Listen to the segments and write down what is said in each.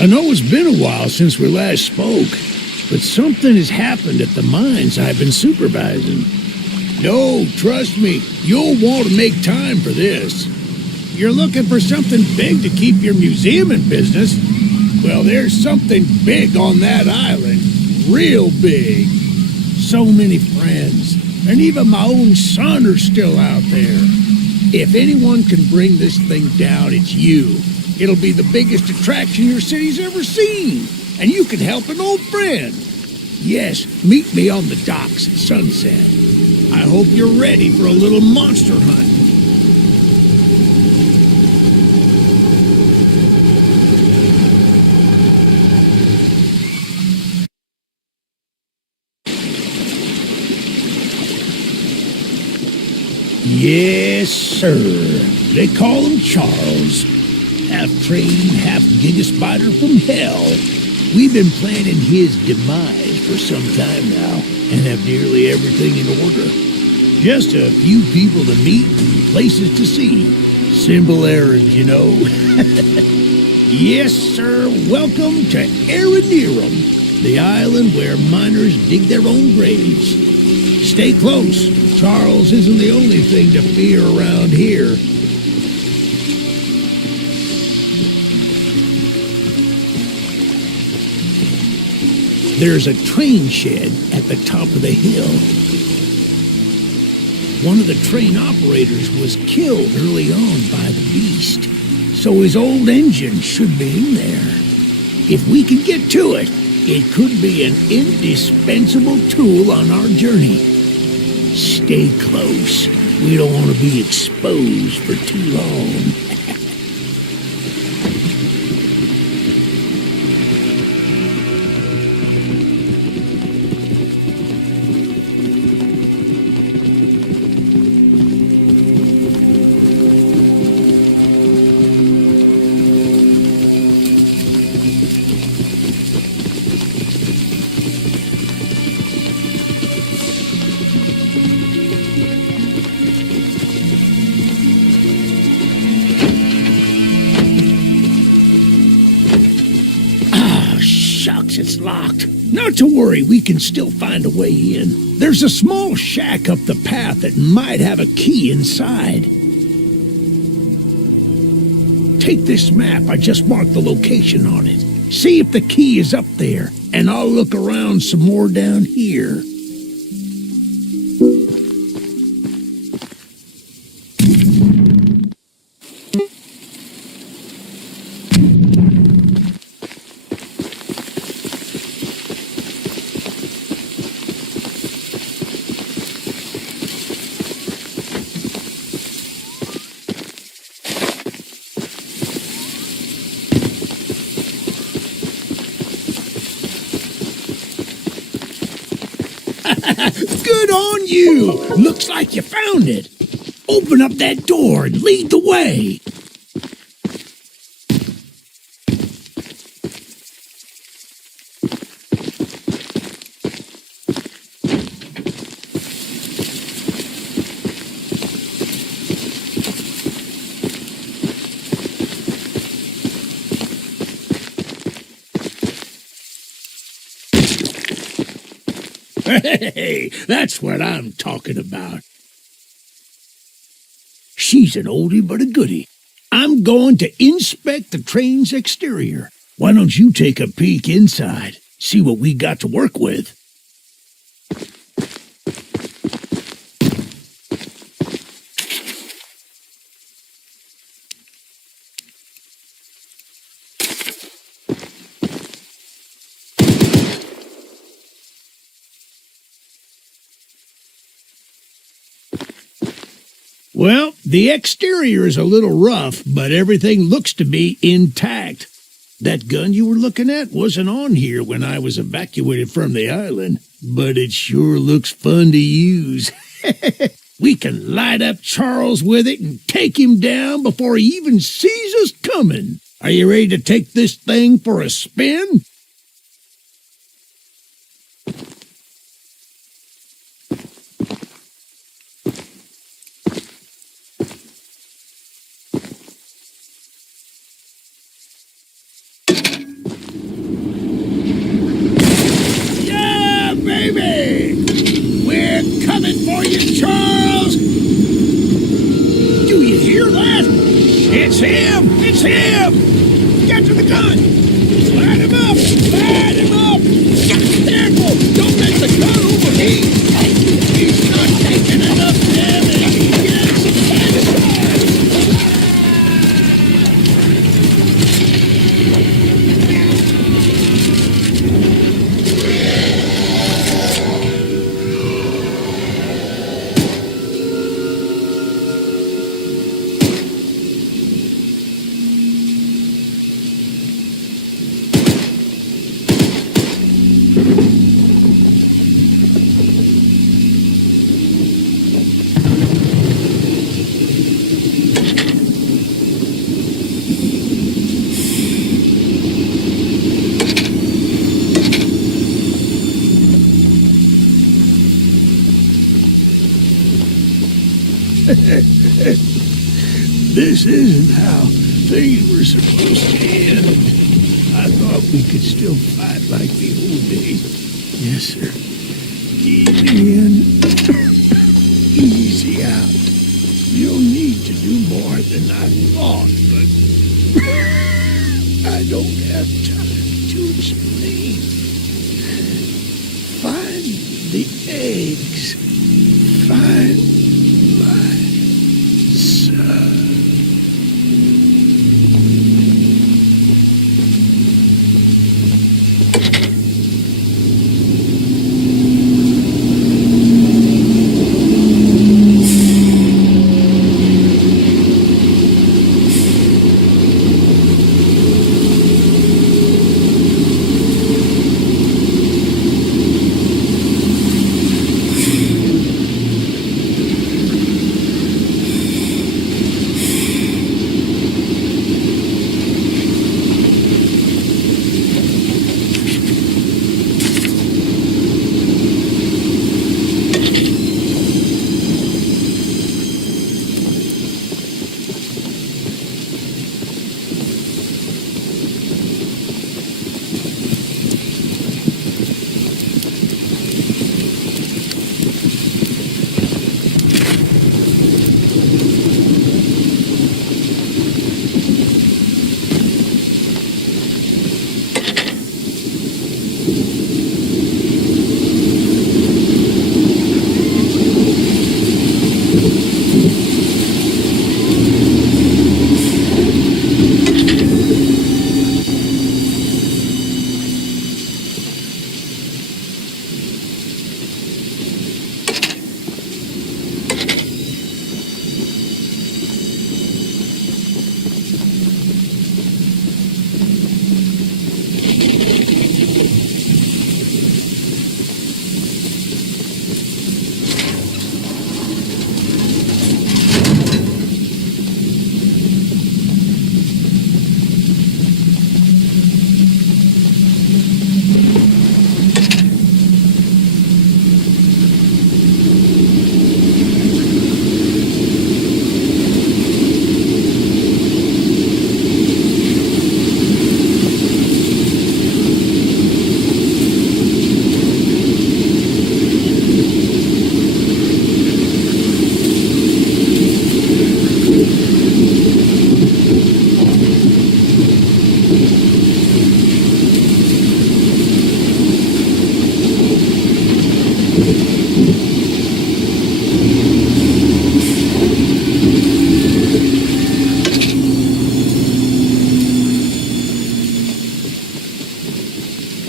I know it's been a while since we last spoke, but something has happened at the mines I've been supervising. No, trust me, you'll want to make time for this. You're looking for something big to keep your museum in business? Well, there's something big on that island. Real big. So many friends, and even my own son are still out there. If anyone can bring this thing down, it's you. It'll be the biggest attraction your city's ever seen, and you can help an old friend. Yes, meet me on the docks at sunset. I hope you're ready for a little monster hunt. Yes, sir. They call him Charles. Half-trained, half-giga-spider from hell. We've been planning his demise for some time now, and have nearly everything in order. Just a few people to meet and places to see. Simple errands, you know. Yes, sir. Welcome to Aranerum, the island where miners dig their own graves. Stay close. Charles isn't the only thing to fear around here. There's a train shed at the top of the hill. One of the train operators was killed early on by the beast, so his old engine should be in there. If we can get to it, it could be an indispensable tool on our journey. Stay close. We don't want to be exposed for too long. It's locked. Not to worry, we can still find a way in. There's a small shack up the path that might have a key inside. Take this map, I just marked the location on it. See if the key is up there, and I'll look around some more down here. Good on you! Looks like you found it. Open up that door and lead the way. Hey, that's what I'm talking about. She's an oldie but a goodie. I'm going to inspect the train's exterior. Why don't you take a peek inside? See what we got to work with. Well, the exterior is a little rough, but everything looks to be intact. That gun you were looking at wasn't on here when I was evacuated from the island, but it sure looks fun to use. We can light up Charles with it and take him down before he even sees us coming. Are you ready to take this thing for a spin? This isn't how things were supposed to end. I thought we could still fight like the old days. Yes, sir. Easy in, easy out. You'll need to do more than I thought, but I don't have time to explain. Find the eggs. Find my son.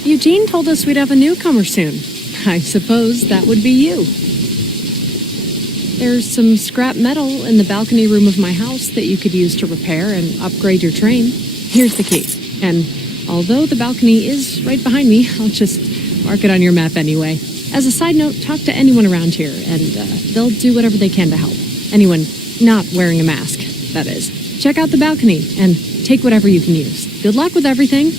Eugene told us we'd have a newcomer soon. I suppose that would be you. There's some scrap metal in the balcony room of my house that you could use to repair and upgrade your train. Here's the key. And although the balcony is right behind me, I'll just mark it on your map anyway. As a side note, talk to anyone around here, and they'll do whatever they can to help. Anyone not wearing a mask, that is. Check out the balcony and take whatever you can use. Good luck with everything.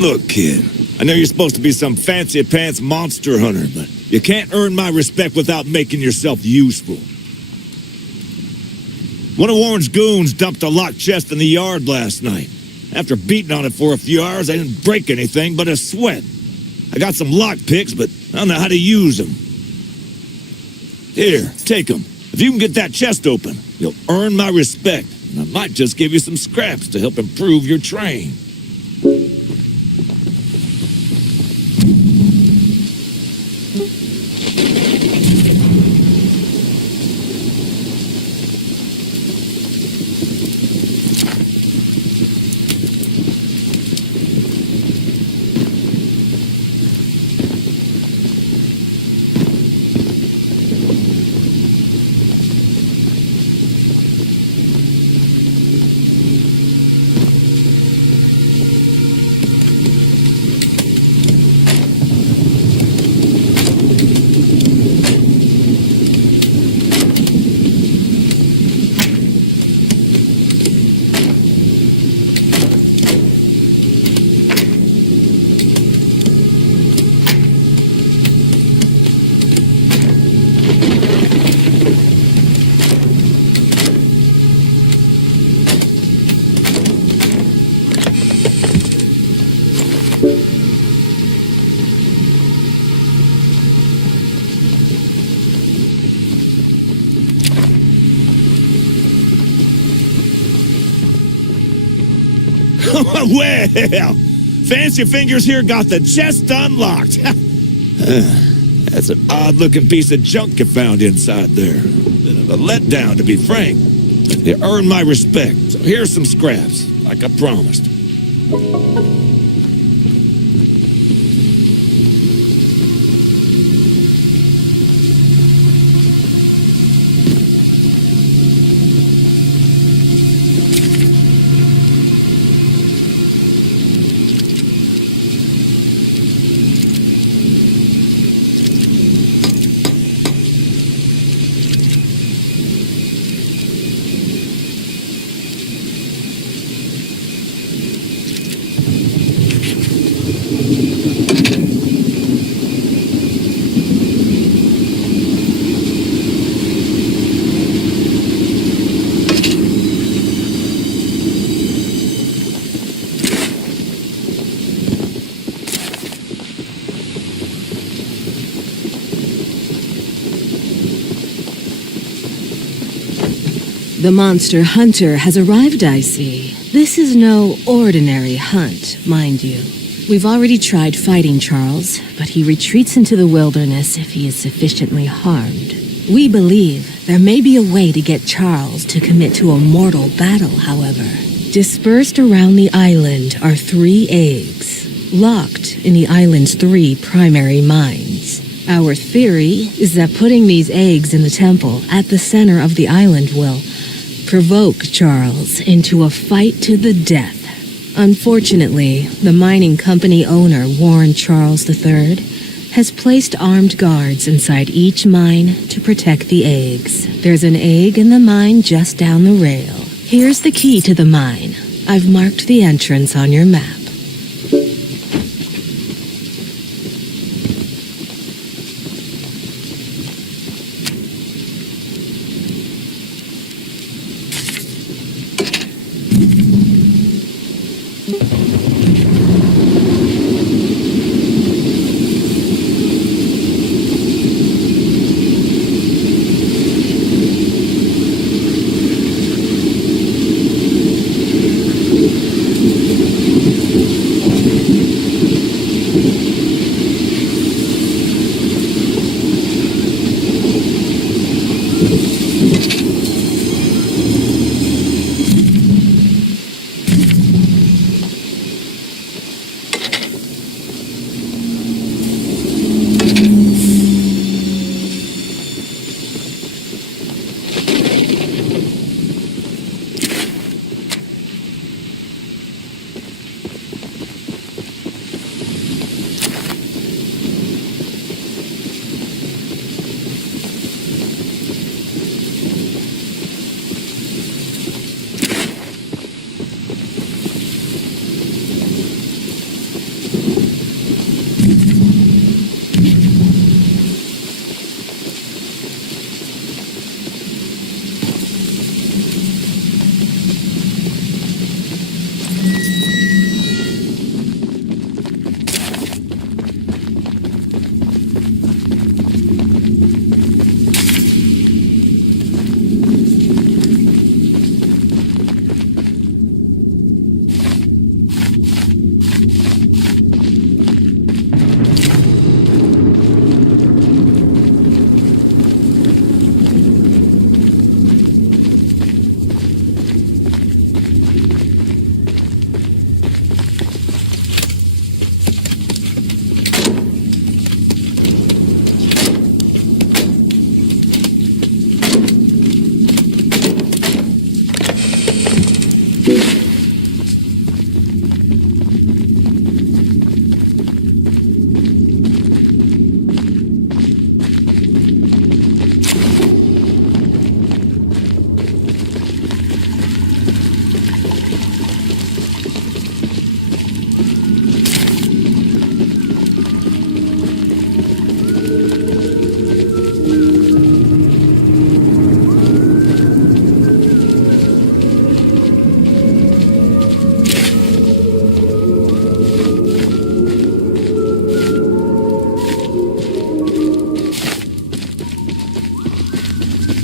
Look, kid, I know you're supposed to be some fancy-pants monster hunter, but you can't earn my respect without making yourself useful. One of Warren's goons dumped a locked chest in the yard last night. After beating on it for a few hours, I didn't break anything but a sweat. I got some lock picks, but I don't know how to use them. Here, take them. If you can get that chest open, you'll earn my respect, and I might just give you some scraps to help improve your train. Well, Fancy Fingers here got the chest unlocked. That's an odd-looking piece of junk you found inside there. Bit of a letdown, to be frank. You earned my respect, so here's some scraps, like I promised. The monster hunter has arrived, I see. This is no ordinary hunt, mind you. We've already tried fighting Charles, but he retreats into the wilderness if he is sufficiently harmed. We believe there may be a way to get Charles to commit to a mortal battle, however. Dispersed around the island are 3 eggs, locked in the island's 3 primary mines. Our theory is that putting these eggs in the temple at the center of the island will provoke Charles into a fight to the death. Unfortunately, the mining company owner, Warren Charles III, has placed armed guards inside each mine to protect the eggs. There's an egg in the mine just down the rail. Here's the key to the mine. I've marked the entrance on your map.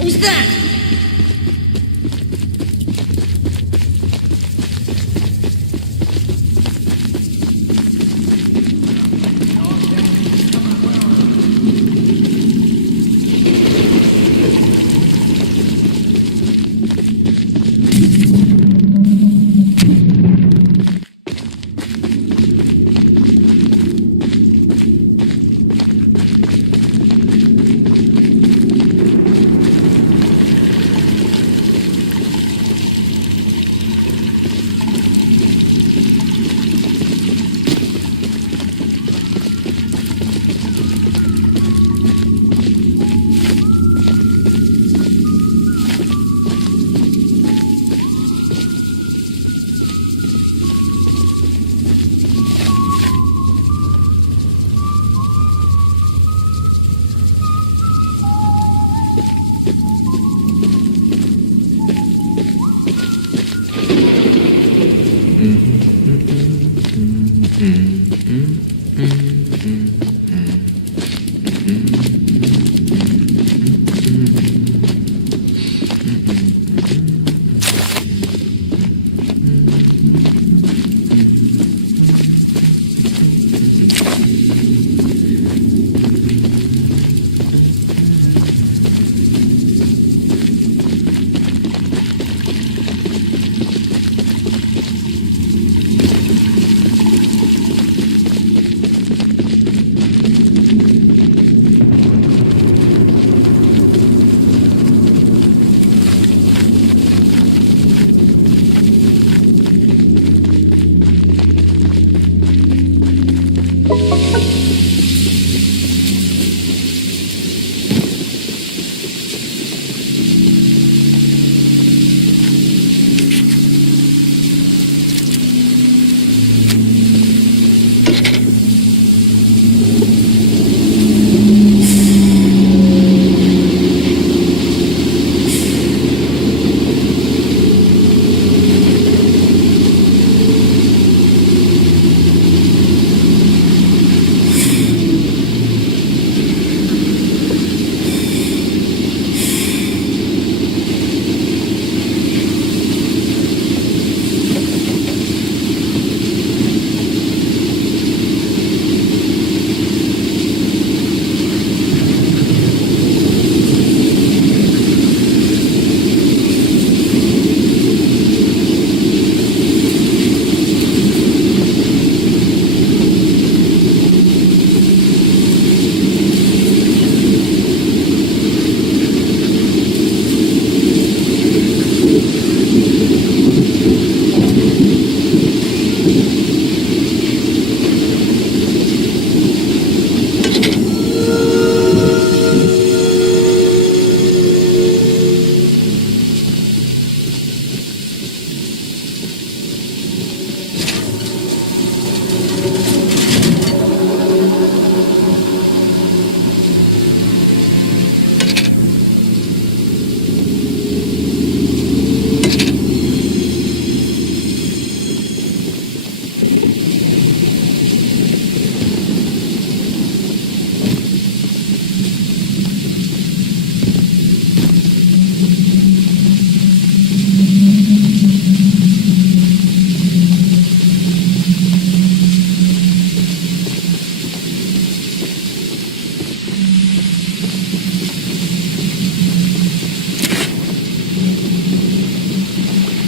Who's that?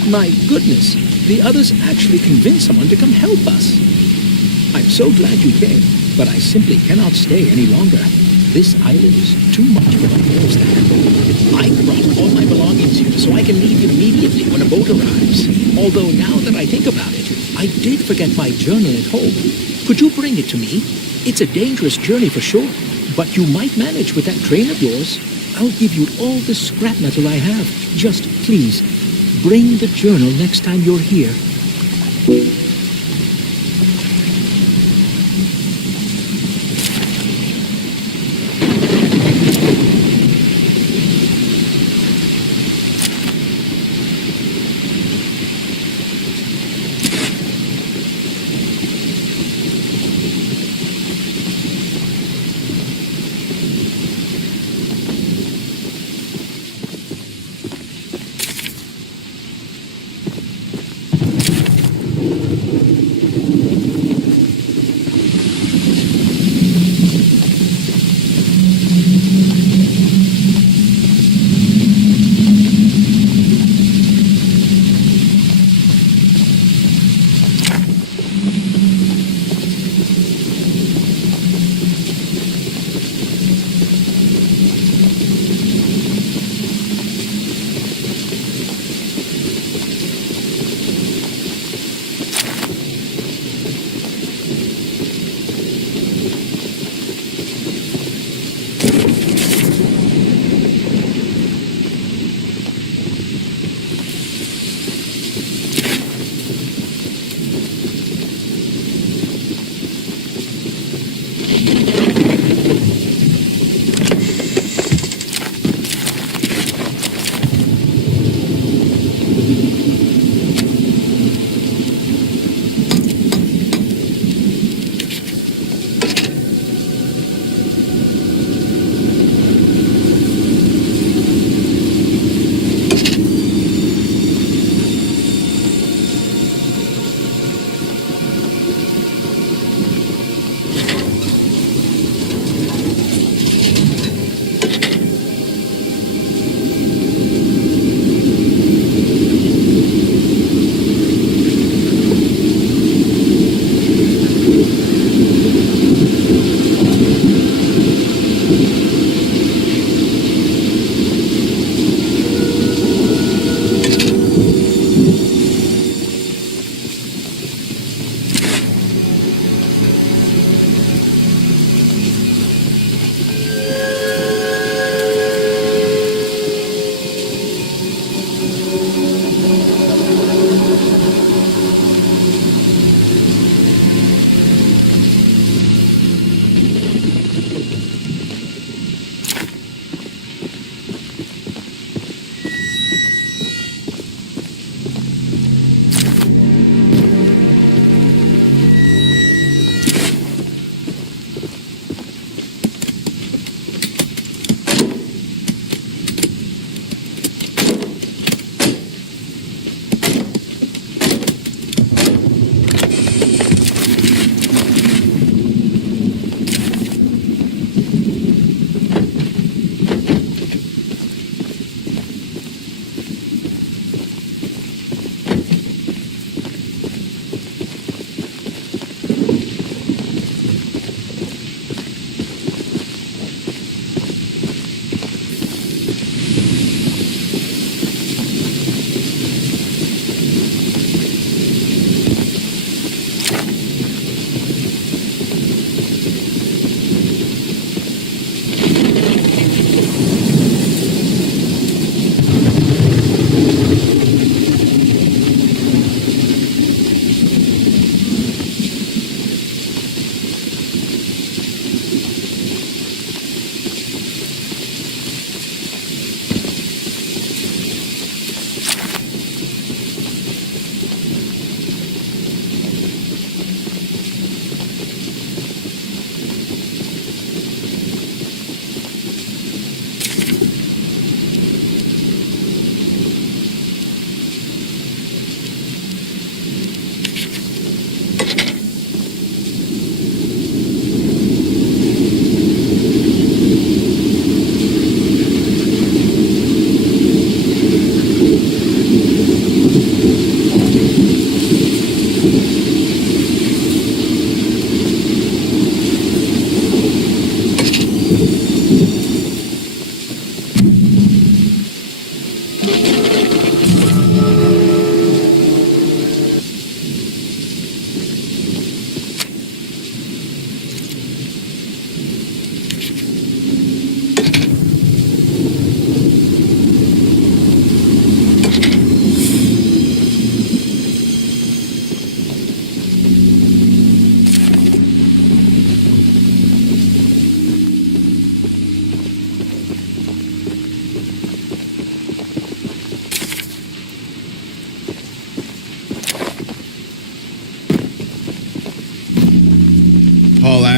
My goodness, the others actually convinced someone to come help us. I'm so glad you came, but I simply cannot stay any longer. This island is too much for my nerves to handle. I brought all my belongings here so I can leave immediately when a boat arrives. Although now that I think about it, I did forget my journal at home. Could you bring it to me? It's a dangerous journey for sure, but you might manage with that train of yours. I'll give you all the scrap metal I have. Just please, bring the journal next time you're here.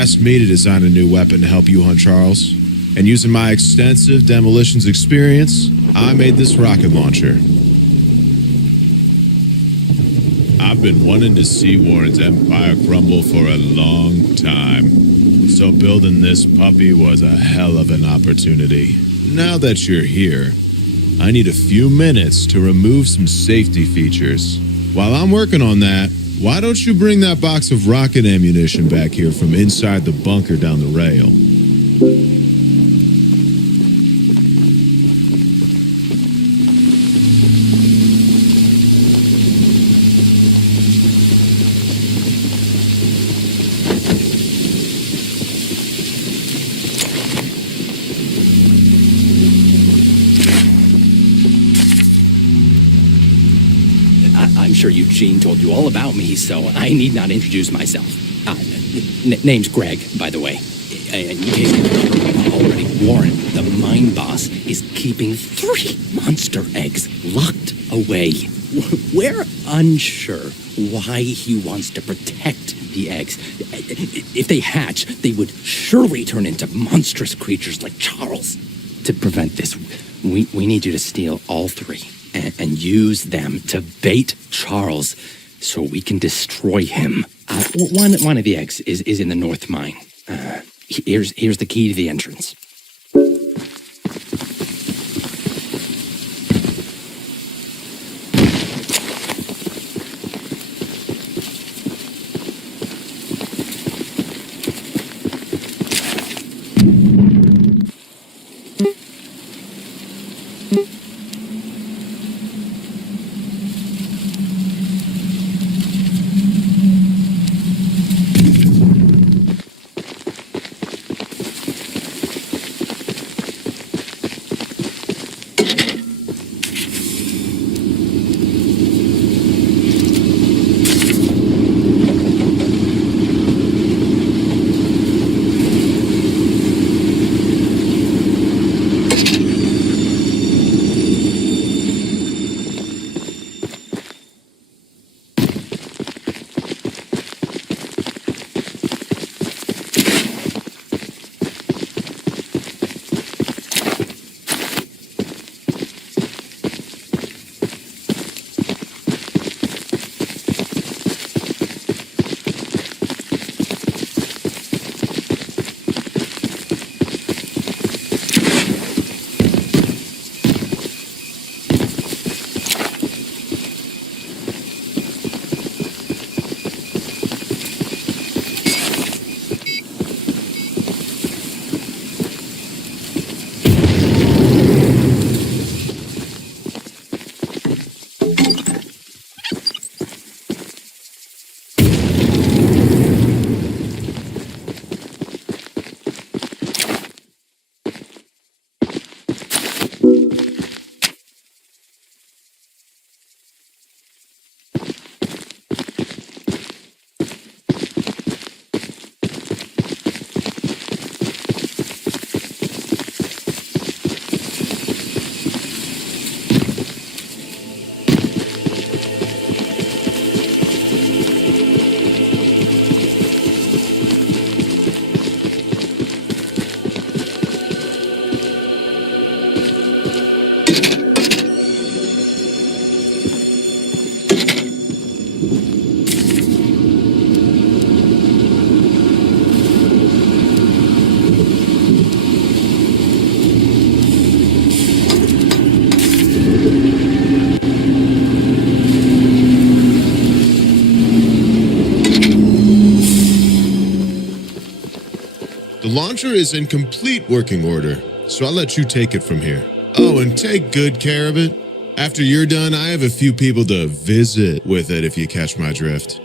asked me to design a new weapon to help you hunt Charles. And using my extensive demolitions experience, I made this rocket launcher. I've been wanting to see Warren's empire crumble for a long time. So building this puppy was a hell of an opportunity. Now that you're here, I need a few minutes to remove some safety features. While I'm working on that, why don't you bring that box of rocket ammunition back here from inside the bunker down the rail? I'm sure Eugene told you all about me, so I need not introduce myself. Name's Greg, by the way. In case you don't already, Warren, the mine boss, is keeping 3 monster eggs locked away. We're unsure why he wants to protect the eggs. If they hatch, they would surely turn into monstrous creatures like Charles. To prevent this, we need you to steal all 3. And use them to bait Charles so we can destroy him. One of the eggs is in the north mine. Here's the key to the entrance. The launcher is in complete working order, so I'll let you take it from here. Oh, and take good care of it. After you're done, I have a few people to visit with it if you catch my drift.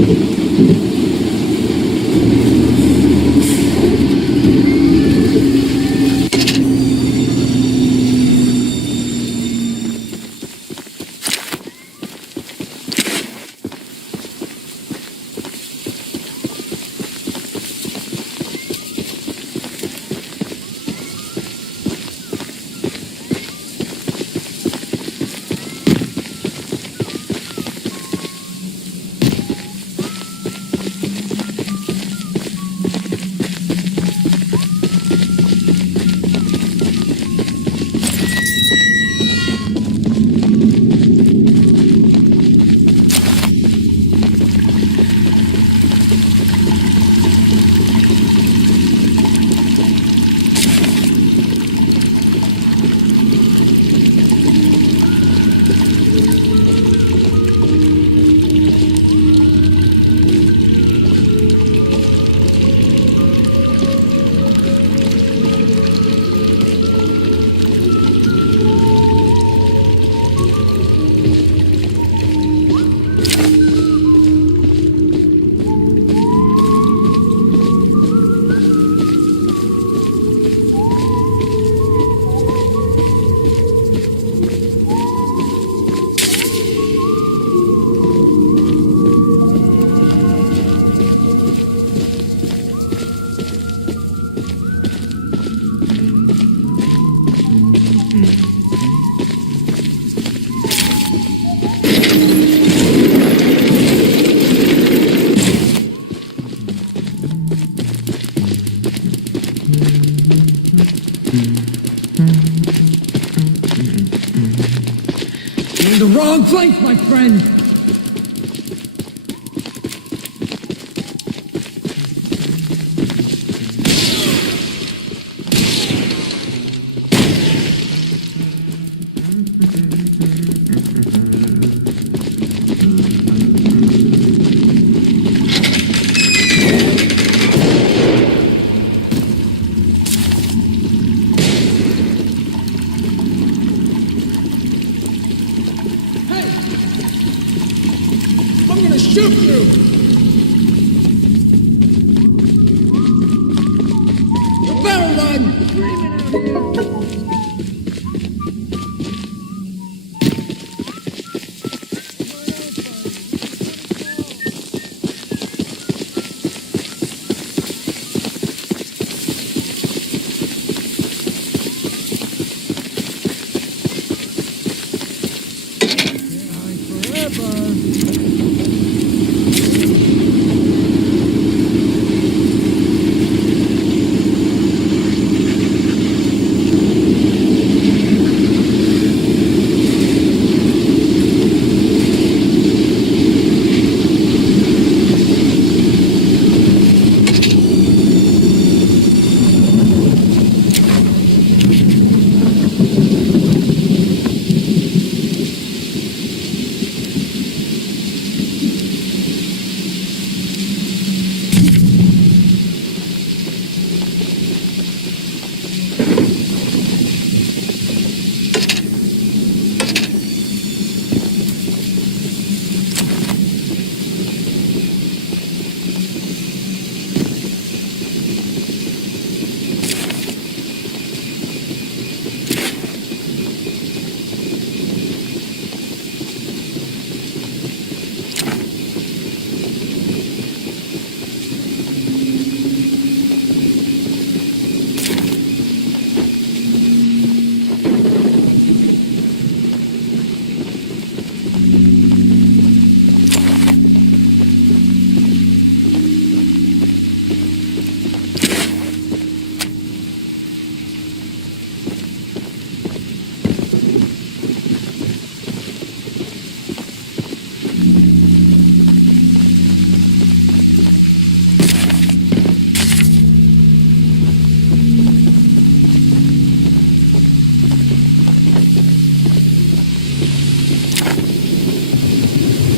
You're in the wrong place, my friend! I'm gonna shoot you! You better run!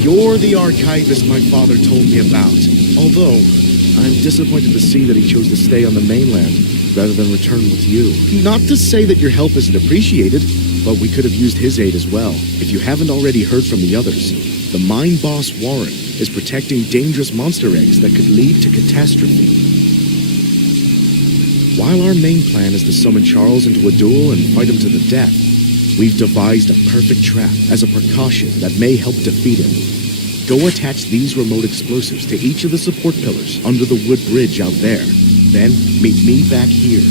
You're the archivist my father told me about. Although, I'm disappointed to see that he chose to stay on the mainland rather than return with you. Not to say that your help isn't appreciated, but we could have used his aid as well, if you haven't already heard from the others. The mine boss Warren is protecting dangerous monster eggs that could lead to catastrophe. While our main plan is to summon Charles into a duel and fight him to the death, we've devised a perfect trap as a precaution that may help defeat him. Go attach these remote explosives to each of the support pillars under the wood bridge out there. Then meet me back here.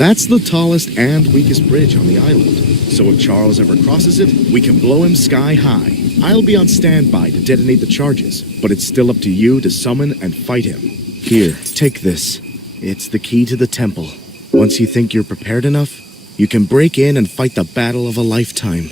That's the tallest and weakest bridge on the island. So if Charles ever crosses it, we can blow him sky high. I'll be on standby to detonate the charges, but it's still up to you to summon and fight him. Here, take this. It's the key to the temple. Once you think you're prepared enough, you can break in and fight the battle of a lifetime.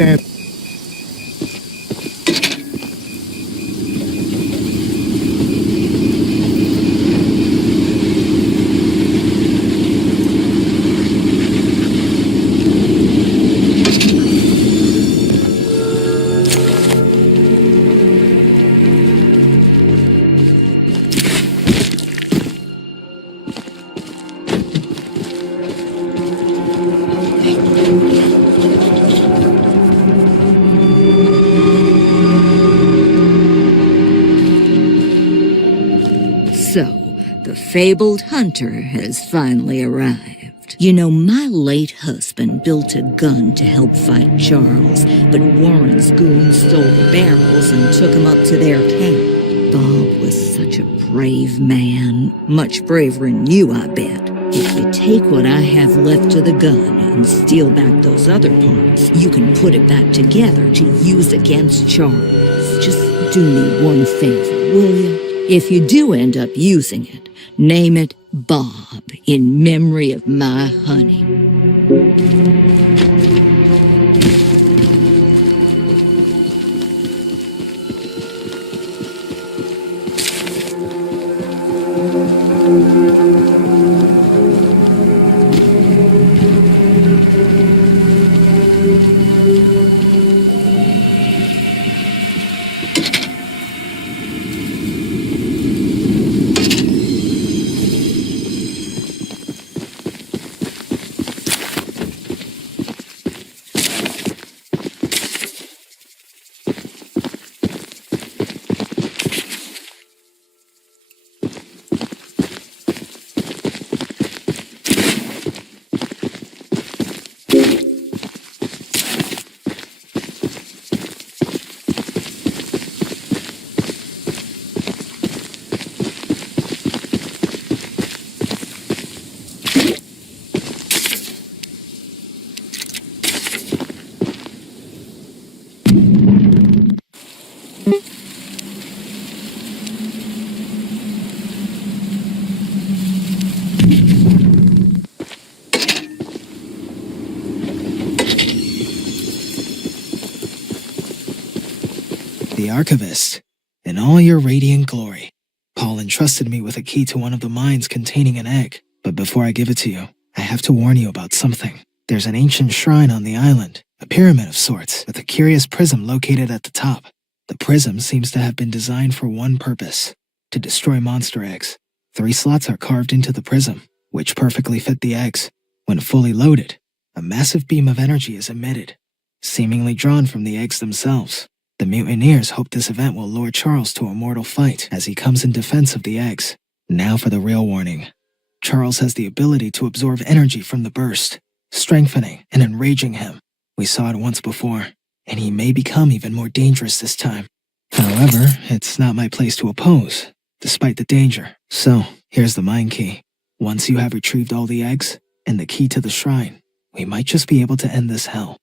Stand. So, the fabled hunter has finally arrived. You know, my late husband built a gun to help fight Charles, but Warren's goons stole the barrels and took him up to their camp. Bob was such a brave man. Much braver than you, I bet. If you take what I have left of the gun and steal back those other parts, you can put it back together to use against Charles. Just do me one favor, will you? If you do end up using it, name it Bob in memory of my honey. the Archivist, in all your radiant glory. Paul entrusted me with a key to one of the mines containing an egg. But before I give it to you, I have to warn you about something. There's an ancient shrine on the island, a pyramid of sorts, with a curious prism located at the top. The prism seems to have been designed for one purpose: to destroy monster eggs. 3 slots are carved into the prism, which perfectly fit the eggs. When fully loaded, a massive beam of energy is emitted, seemingly drawn from the eggs themselves. The mutineers hope this event will lure Charles to a mortal fight as he comes in defense of the eggs. Now for the real warning. Charles has the ability to absorb energy from the burst, strengthening and enraging him. We saw it once before, and he may become even more dangerous this time. However, it's not my place to oppose, despite the danger. So, here's the mine key. Once you have retrieved all the eggs and the key to the shrine, we might just be able to end this hell.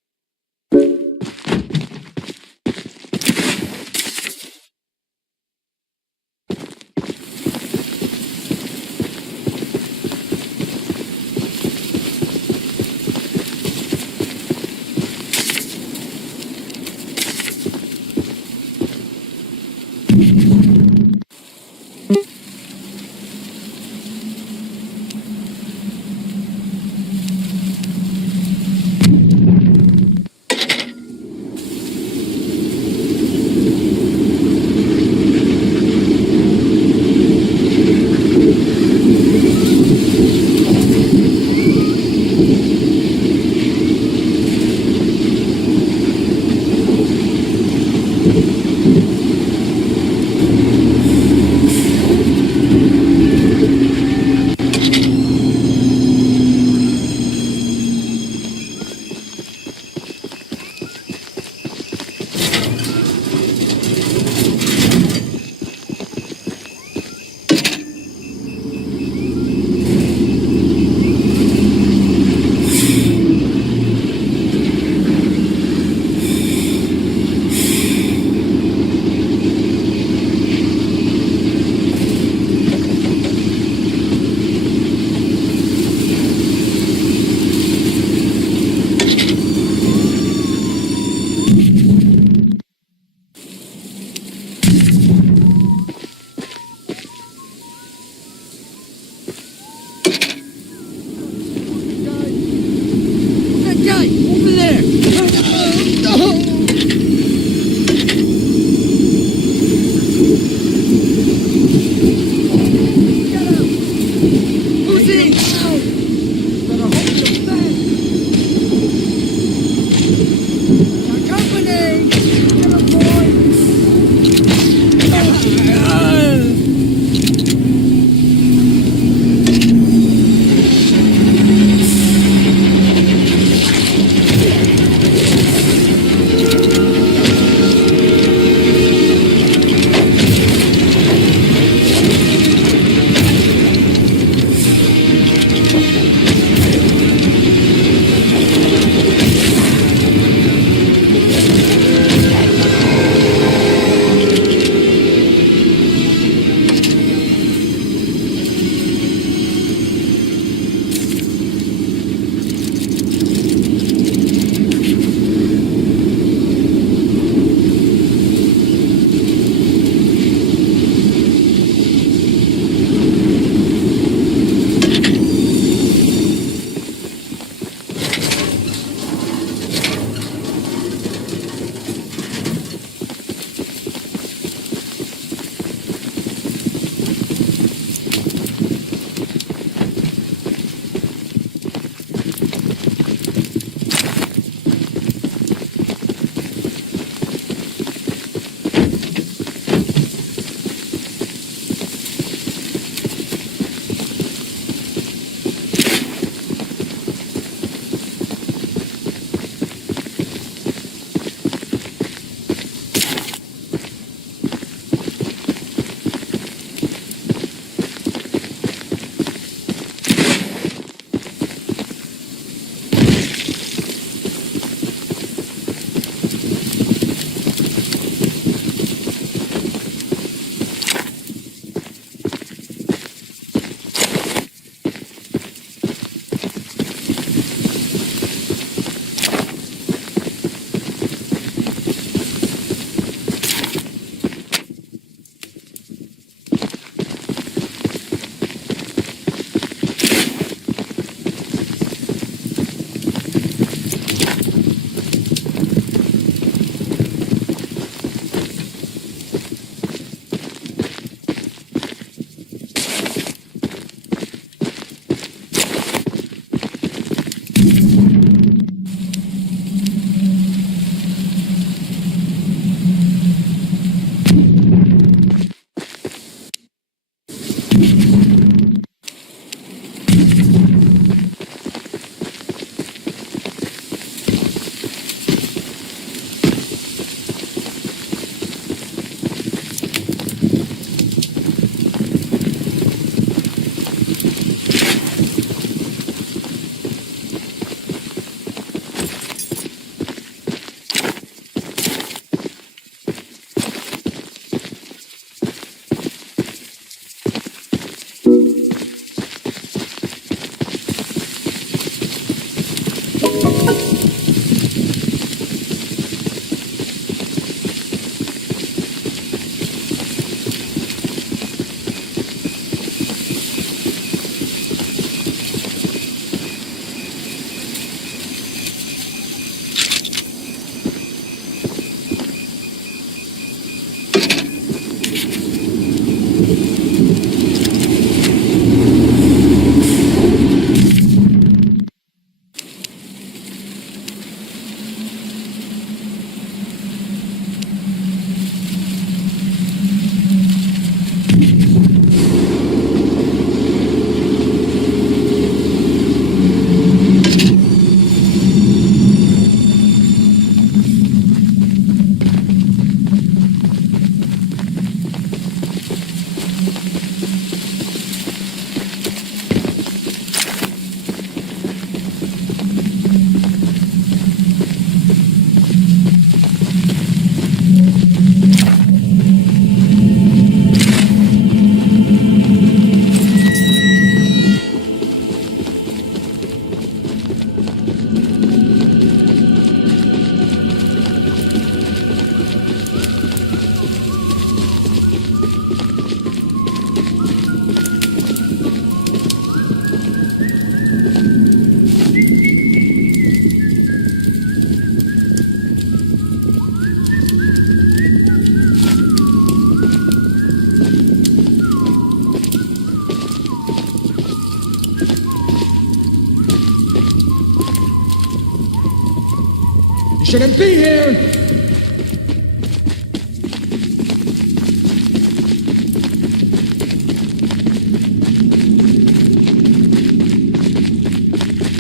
Shouldn't be here!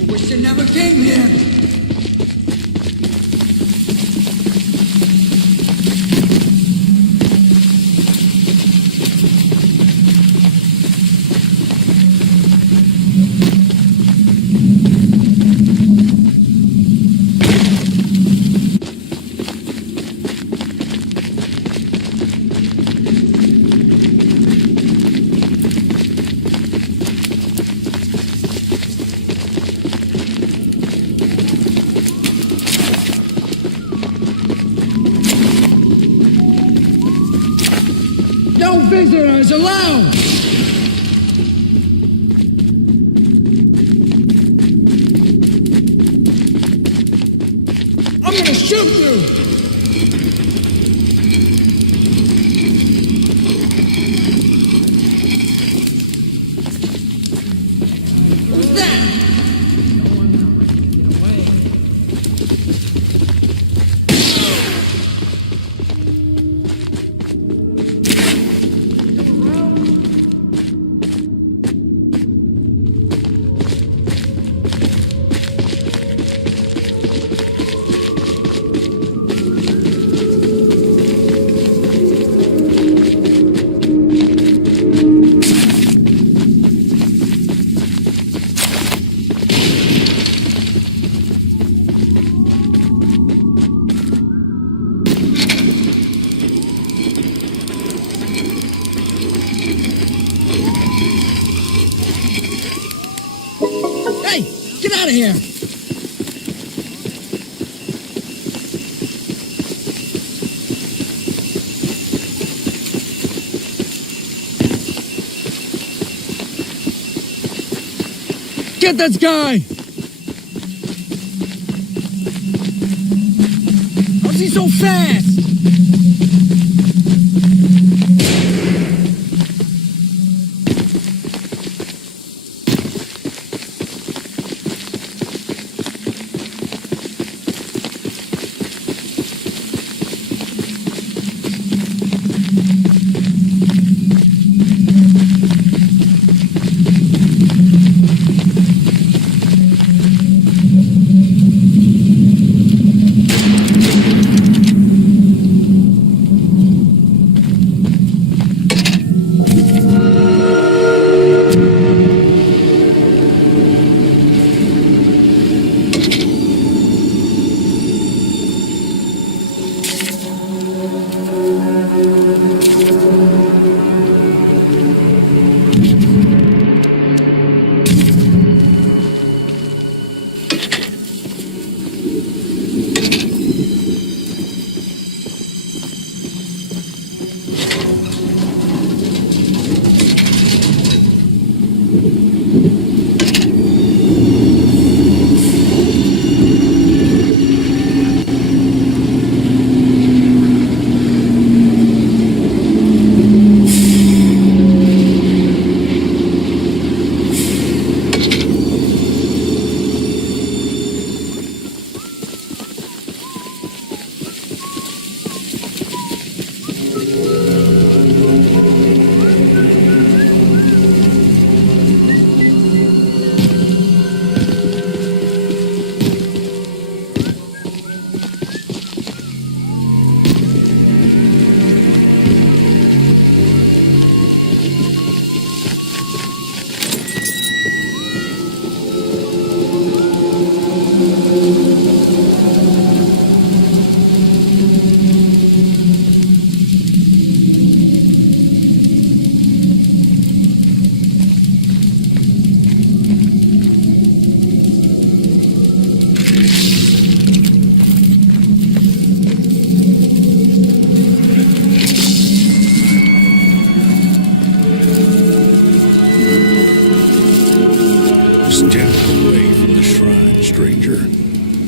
Wish you never came here! No visitors allowed! I'm gonna shoot you! Who's that? Hey, get out of here! Get this guy! How's he so fast?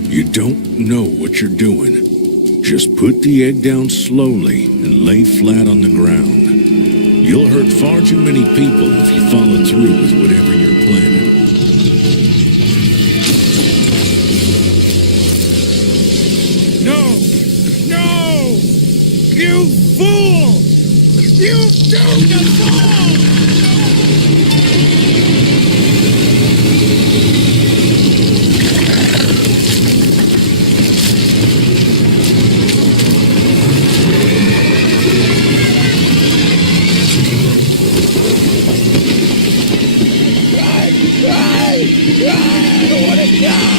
You don't know what you're doing. Just put the egg down slowly and lay flat on the ground. You'll hurt far too many people if you follow through with whatever you're planning. I want to die!